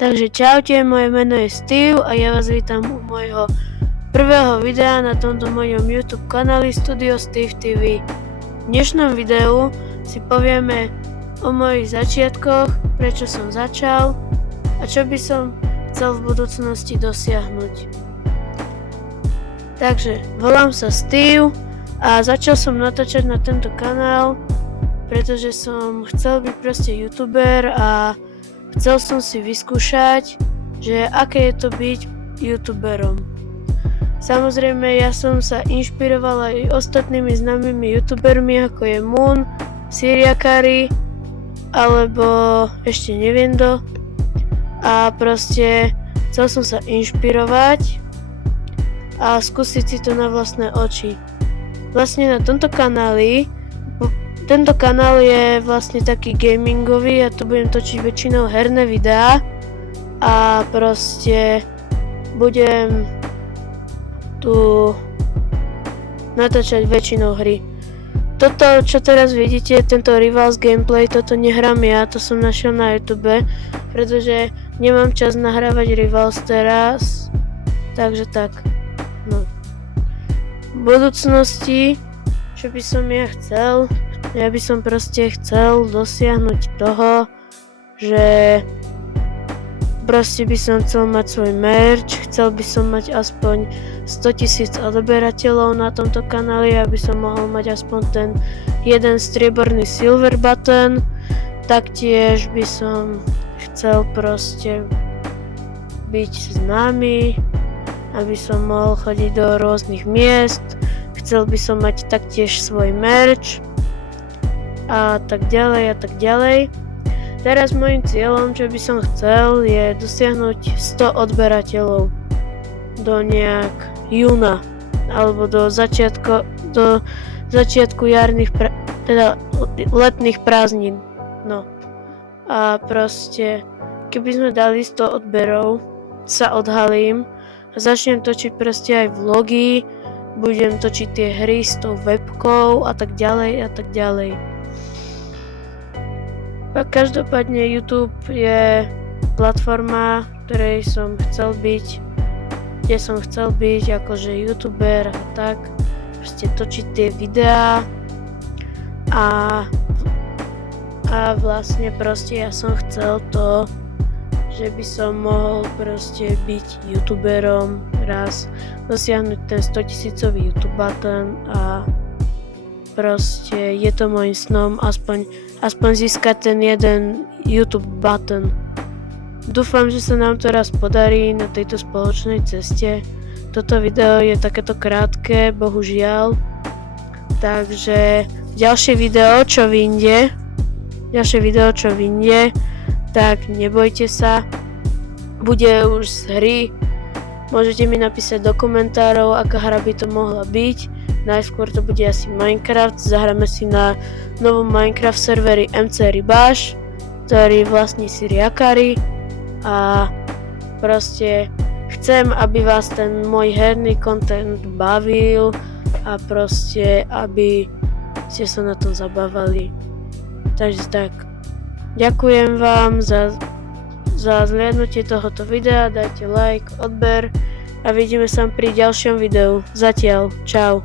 Takže čaute, moje meno je Steve a ja vás vítam u môjho prvého videa na tomto mojom YouTube kanáli Studio Steve TV. V dnešnom videu si povieme o mojich začiatkoch, prečo som začal a čo by som chcel v budúcnosti dosiahnuť. Takže volám sa Steve a začal som natáčať na tento kanál, pretože som chcel byť proste youtuber a chcel som si vyskúšať, že aké je to byť youtuberom. Samozrejme, ja som sa inšpiroval aj ostatnými známymi youtubermi, ako je Moon, Siriakari, alebo ešte neviem kto. A proste chcel som sa inšpirovať a skúsiť si to na vlastné oči. Vlastne na tomto kanáli, tento kanál je vlastne taký gamingový, ja tu budem točiť väčšinou herné videá a proste budem tu natáčať väčšinou hry. Toto, čo teraz vidíte, tento Rivals gameplay, toto nehrám ja, to som našiel na YouTube, pretože nemám čas nahrávať Rivals teraz, takže tak, no. V budúcnosti, čo by som ja chcel, ja by som proste chcel dosiahnuť toho, že proste by som chcel mať svoj merch, chcel by som mať aspoň 100 000 odberateľov na tomto kanáli, aby som mohol mať aspoň ten jeden strieborný silver button. Taktiež by som chcel proste byť známy, aby som mohol chodiť do rôznych miest. Chcel by som mať taktiež svoj merch a tak ďalej a tak ďalej. Teraz môjim cieľom, čo by som chcel, je dosiahnuť 100 odberateľov do nejak júna alebo do začiatku letných prázdnin. No. A proste, keby sme dali 100 odberov, sa odhalím a začnem točiť proste aj vlogy, budem točiť tie hry s tou webkou a tak ďalej a tak ďalej. A každopádne YouTube je platforma, ktorej som chcel byť, kde som chcel byť akože youtuber a tak, proste točiť tie videá a vlastne proste ja som chcel to, že by som mohol proste byť youtuberom raz, dosiahnuť ten 100 000 YouTube button a proste je to môjim snom aspoň získať ten jeden YouTube button. Dúfam, že sa nám to raz podarí na tejto spoločnej ceste. Toto video je takéto krátke, bohužiaľ. Takže ďalšie video, čo vyjde, tak nebojte sa. Bude už z hry. Môžete mi napísať do komentárov, aká hra by to mohla byť. Najskôr to bude asi Minecraft, zahráme si na novom Minecraft serveri MC Rybáš, ktorý vlastní Siriakari a proste chcem, aby vás ten môj herný content bavil a proste, aby ste sa na tom zabávali. Takže tak, ďakujem vám za zhliadnutie tohoto videa, dajte like, odber a vidíme sa pri ďalšom videu. Zatiaľ, čau.